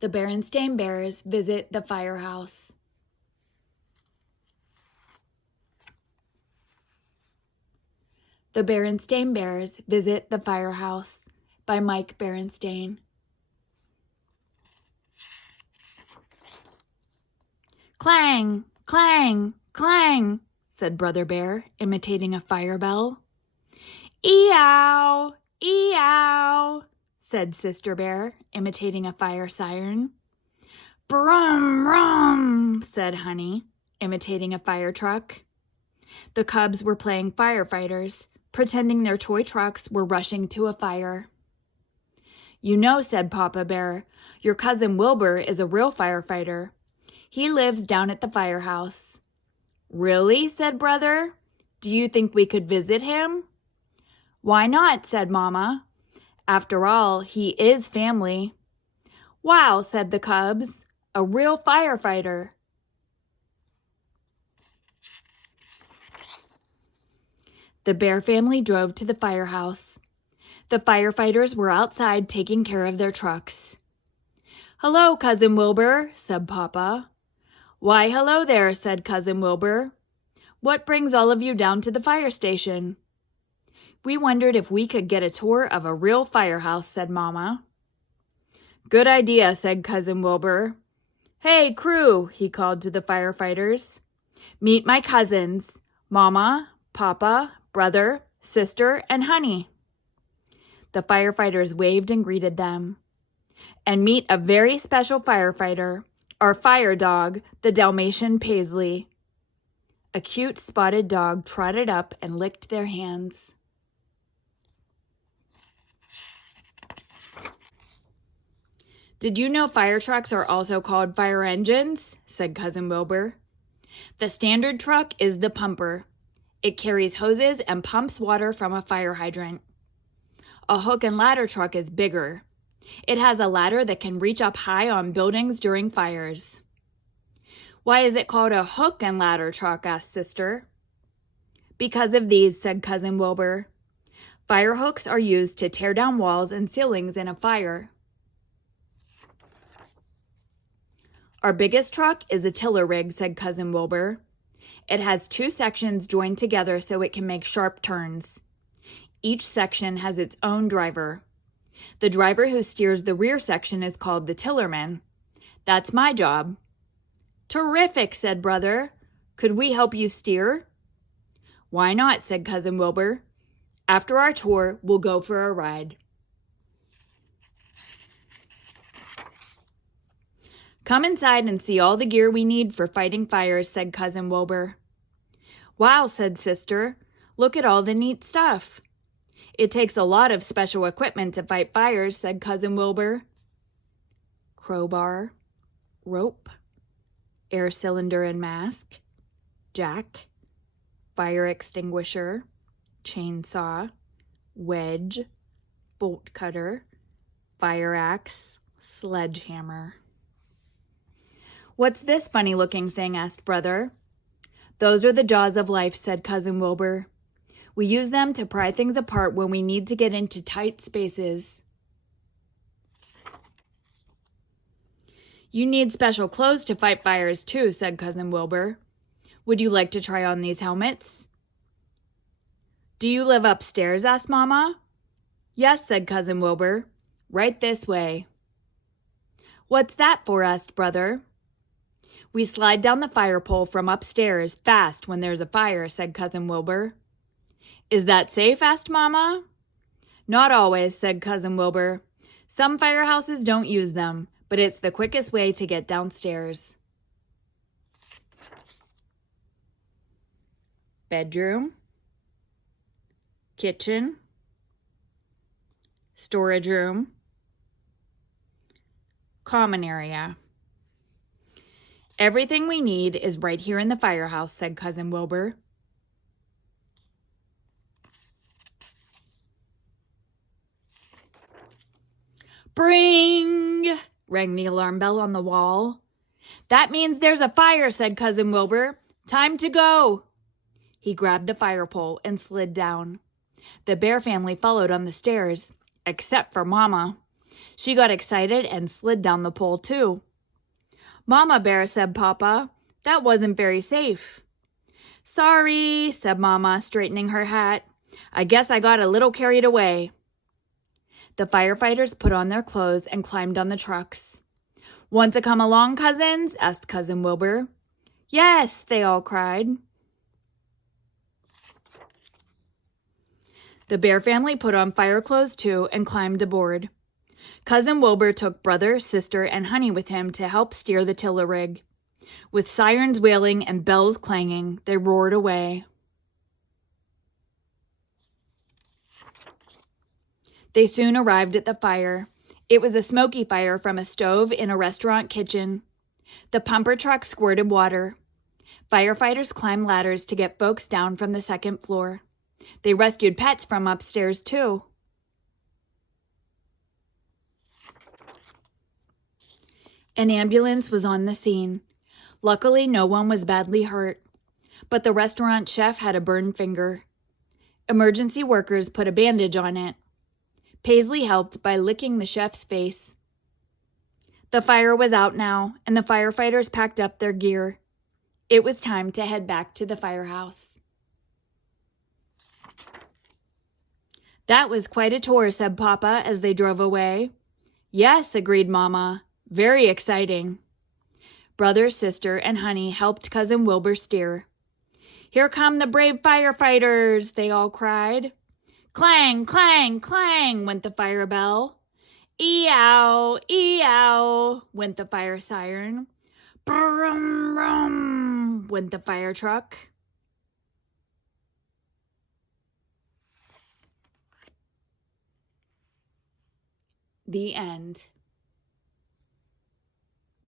The Berenstain Bears visit the Firehouse. The Berenstain Bears visit the Firehouse by Mike Berenstain. Clang, clang, clang, said Brother Bear, imitating a fire bell. Eow, eow, said Sister Bear, imitating a fire siren. Brum, rum, said Honey, imitating a fire truck. The cubs were playing firefighters, pretending their toy trucks were rushing to a fire. You know, said Papa Bear, your cousin Wilbur is a real firefighter. He lives down at the firehouse. Really? Said Brother. Do you think we could visit him? Why not? Said Mama. After all, he is family. Wow, said the cubs, a real firefighter. The Bear family drove to the firehouse. The firefighters were outside taking care of their trucks. Hello, Cousin Wilbur, said Papa. Why, hello there, said Cousin Wilbur. What brings all of you down to the fire station? We wondered if we could get a tour of a real firehouse, said Mama. Good idea, said Cousin Wilbur. Hey, crew, he called to the firefighters. Meet my cousins, Mama, Papa, Brother, Sister, and Honey. The firefighters waved and greeted them. And meet a very special firefighter, our fire dog, the Dalmatian Paisley. A cute spotted dog trotted up and licked their hands. Did you know fire trucks are also called fire engines? Said Cousin Wilbur. The standard truck is the pumper. It carries hoses and pumps water from a fire hydrant. A hook and ladder truck is bigger. It has a ladder that can reach up high on buildings during fires. Why is it called a hook and ladder truck? Asked Sister. Because of these, said Cousin Wilbur. Fire hooks are used to tear down walls and ceilings in a fire. Our biggest truck is a tiller rig, said Cousin Wilbur. It has 2 sections joined together so it can make sharp turns. Each section has its own driver. The driver who steers the rear section is called the tillerman. That's my job. Terrific, said Brother. Could we help you steer? Why not, said Cousin Wilbur. After our tour, we'll go for a ride. Come inside and see all the gear we need for fighting fires, said Cousin Wilbur. Wow, said Sister. Look at all the neat stuff. It takes a lot of special equipment to fight fires, said Cousin Wilbur. Crowbar, rope, air cylinder and mask, jack, fire extinguisher, chainsaw, wedge, bolt cutter, fire axe, sledgehammer. What's this funny-looking thing? Asked Brother. Those are the jaws of life, said Cousin Wilbur. We use them to pry things apart when we need to get into tight spaces. You need special clothes to fight fires too, said Cousin Wilbur. Would you like to try on these helmets? Do you live upstairs? Asked Mama. Yes, said Cousin Wilbur. Right this way. What's that for? Asked Brother. We slide down the fire pole from upstairs fast when there's a fire, said Cousin Wilbur. Is that safe? Asked Mama. Not always, said Cousin Wilbur. Some firehouses don't use them, but it's the quickest way to get downstairs. Bedroom, kitchen, storage room, common area. Everything we need is right here in the firehouse, said Cousin Wilbur. Bring! Rang the alarm bell on the wall. That means there's a fire, said Cousin Wilbur. Time to go. He grabbed the fire pole and slid down. The Bear family followed on the stairs, except for Mama. She got excited and slid down the pole too. "Mama Bear," said Papa, "that wasn't very safe." "Sorry," said Mama, straightening her hat. "I guess I got a little carried away." The firefighters put on their clothes and climbed on the trucks. "Want to come along, cousins?" asked Cousin Wilbur. "Yes," they all cried. The Bear family put on fire clothes too and climbed aboard. Cousin Wilbur took brother, sister, and Honey with him to help steer the tiller rig. With sirens wailing and bells clanging, they roared away. They soon arrived at the fire. It was a smoky fire from a stove in a restaurant kitchen. The pumper truck squirted water. Firefighters climbed ladders to get folks down from the second floor. They rescued pets from upstairs too. An ambulance was on the scene. Luckily, no one was badly hurt, but the restaurant chef had a burned finger. Emergency workers put a bandage on it. Paisley helped by licking the chef's face. The fire was out now, and the firefighters packed up their gear. It was time to head back to the firehouse. "That was quite a tour," said Papa as they drove away. "Yes," agreed Mama. "Very exciting." Brother, sister, and Honey helped Cousin Wilbur steer. "Here come the brave firefighters," they all cried. Clang, clang, clang went the fire bell. Ee-ow, ee-ow went the fire siren. Brum, brum went the fire truck. The end.